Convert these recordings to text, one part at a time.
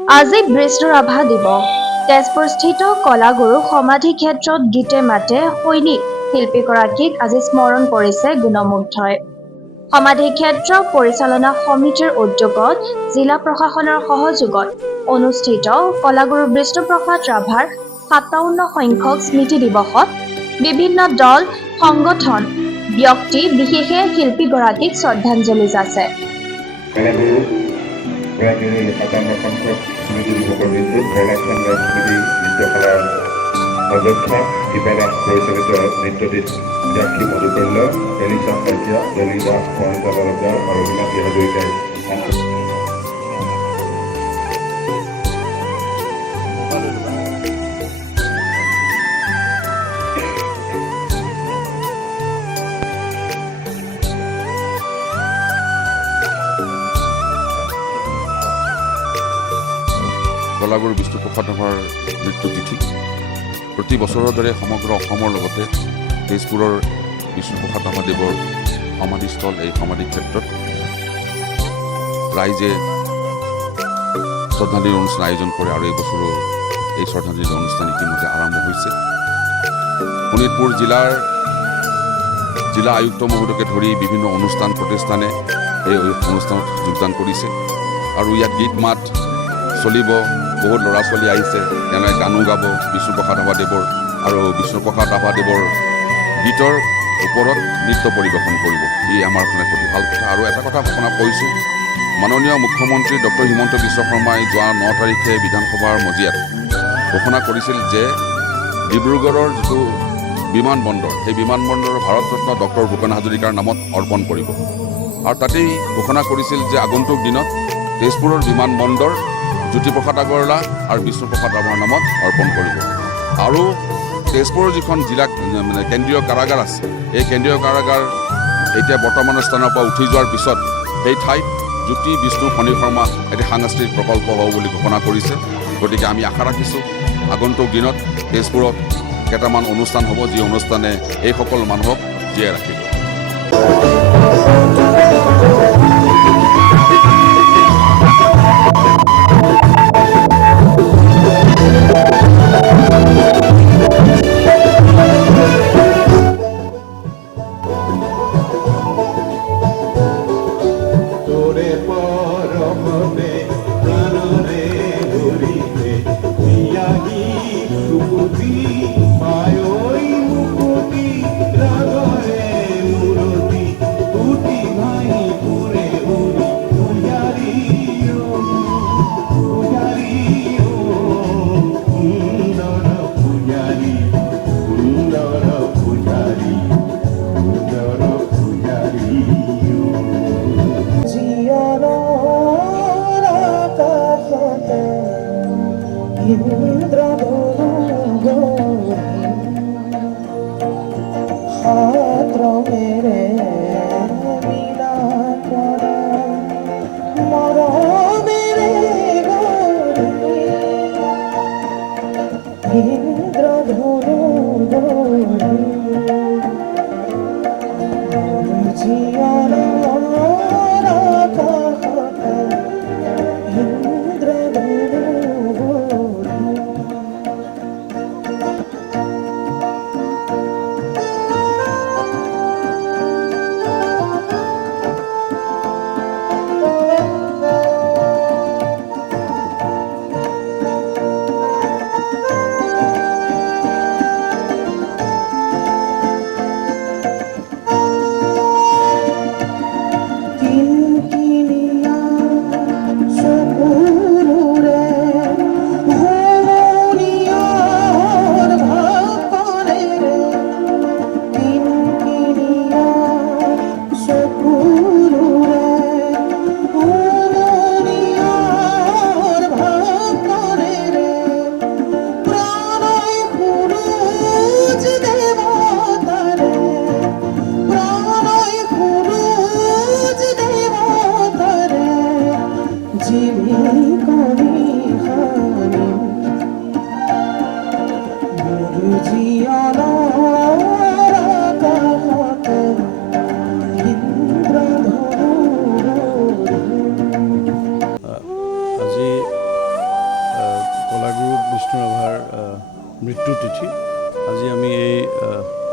আজি বিষ্ণু ৰাভা দিৱস। তেজপুৰস্থিত কলাগুৰু সমাধি ক্ষেত্ৰত গীতে মাতে সৈনিক শিল্পীগৰাকীক আজি স্মৰণ কৰিছে গুণমুগ্ধই। সমাধি ক্ষেত্ৰ পৰিচালনা সমিতিৰ উদ্যোগত জিলা প্ৰশাসনৰ সহযোগত অনুষ্ঠিত কলাগুৰু বিষ্ণুপ্ৰসাদ ৰাভাৰ ৫৭ সংখ্যক স্মৃতি দিৱসত বিভিন্ন দল, সংগঠন, ব্যক্তি বিশেষে শিল্পীগৰাকীক শ্ৰদ্ধাঞ্জলি যাচে। কলাগুৰু ৫৭ সংখ্যক স্মৃতি দিৱসৰ দিনটোত বৰলাক্ষ্মণ ৰাজ স্মৃতি নৃত্যশালাৰ অধ্যক্ষ দীপাদাস পৰিচালিত নৃত্যটিত মীনাক্ষী মধুকৰ্য, এলিছা শইকীয়া, ললিতা প্ৰণীতা তালুকদাৰ আৰু মীনাক্ষী হাজৰিকাই কলাগুৰু বিষ্ণুপ্ৰসাদ ৰাভাৰ মৃত্যুতিথি প্ৰতি বছৰৰ দৰে সমগ্ৰ অসমৰ লগতে তেজপুৰৰ বিষ্ণুপ্ৰসাদ ৰাভাদেৱৰ সমাধিস্থল এই সমাধি ক্ষেত্ৰত ৰাইজে শ্ৰদ্ধাঞ্জলি অনুষ্ঠান আয়োজন কৰে আৰু এই বছৰো এই শ্ৰদ্ধাঞ্জলি অনুষ্ঠান ইতিমধ্যে আৰম্ভ হৈছে। শোণিতপুৰ জিলা আয়ুক্ত মহোদয়কে ধৰি বিভিন্ন অনুষ্ঠান প্ৰতিষ্ঠানে এই অনুষ্ঠানত যোগদান কৰিছে আৰু ইয়াত গীত মাত চলিব। বহুত ল'ৰা ছোৱালী আহিছে, তেওঁলোকে গানো গাব বিষ্ণুপ্ৰসাদ ৰাভাদেৱৰ আৰু বিষ্ণুপ্ৰসাদ ৰাভাদেৱৰ গীতৰ ওপৰত নৃত্য পৰিৱেশন কৰিব। ই আমাৰ কাৰণে অতি ভাল কথা। আৰু এটা কথা আপোনাক কৈছোঁ, মাননীয় মুখ্যমন্ত্ৰী ডক্টৰ হিমন্ত বিশ্ব শৰ্মাই যোৱা ৯ তাৰিখে বিধানসভাৰ মজিয়াত ঘোষণা কৰিছিল যে ডিব্ৰুগড়ৰ যিটো বিমানবন্দৰ, সেই বিমানবন্দৰ ভাৰতৰত্ন ডক্টৰ ভূপেন হাজৰিকাৰ নামত অৰ্পণ কৰিব। আৰু তাতেই ঘোষণা কৰিছিল যে আগন্তুক দিনত তেজপুৰৰ বিমানবন্দৰ জ্যোতিপ্ৰসাদ আগৰৱালা আৰু বিষ্ণুপ্ৰসাদ ৰাভাৰ নামত অৰ্পণ কৰিব। আৰু তেজপুৰৰ যিখন জিলা কেন্দ্ৰীয় কাৰাগাৰ আছে, এই কেন্দ্ৰীয় কাৰাগাৰ এতিয়া বৰ্তমানৰ স্থানৰ পৰা উঠি যোৱাৰ পিছত সেই ঠাইত জ্যোতি বিষ্ণু ফণী শৰ্মা এটি সাংস্কৃতিক প্ৰকল্প হ'ব বুলি ঘোষণা কৰিছে। গতিকে আমি আশা ৰাখিছোঁ আগন্তুক দিনত তেজপুৰত কেইটামান অনুষ্ঠান হ'ব, যি অনুষ্ঠানে এইসকল মানুহক জীয়াই ৰাখিব। কলাগুৰু বিষ্ণু ৰাভাৰ মৃত্যু তিথি। আজি আমি এই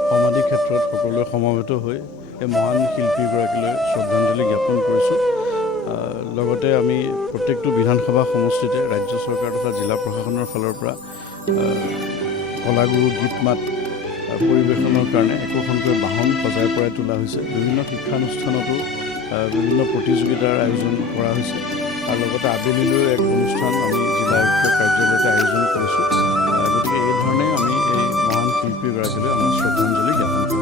সমাধি ক্ষেত্ৰত সকলোৱে সমবেত হৈ এই মহান শিল্পীগৰাকীলৈ শ্ৰদ্ধাঞ্জলি জ্ঞাপন কৰিছোঁ। লগতে আমি প্ৰত্যেকটো বিধানসভা সমষ্টিতে ৰাজ্য চৰকাৰ তথা জিলা প্ৰশাসনৰ ফালৰ পৰা কলাগুৰু গীত মাত পৰিৱেশনৰ কাৰণে একোখনকৈ বাহন সজাই পৰাই তোলা হৈছে। বিভিন্ন শিক্ষানুষ্ঠানতো বিভিন্ন প্ৰতিযোগিতাৰ আয়োজন কৰা হৈছে আৰু লগতে আবেলিলৈও এক অনুষ্ঠান আমি জিলা আয়ুক্ত কাৰ্যালয়তে আয়োজন কৰিছোঁ। গতিকে এই ধৰণে আমি এই মহান শিল্পীগৰাকীলৈ আমাৰ শ্ৰদ্ধাঞ্জলি জ্ঞাপন কৰিছোঁ।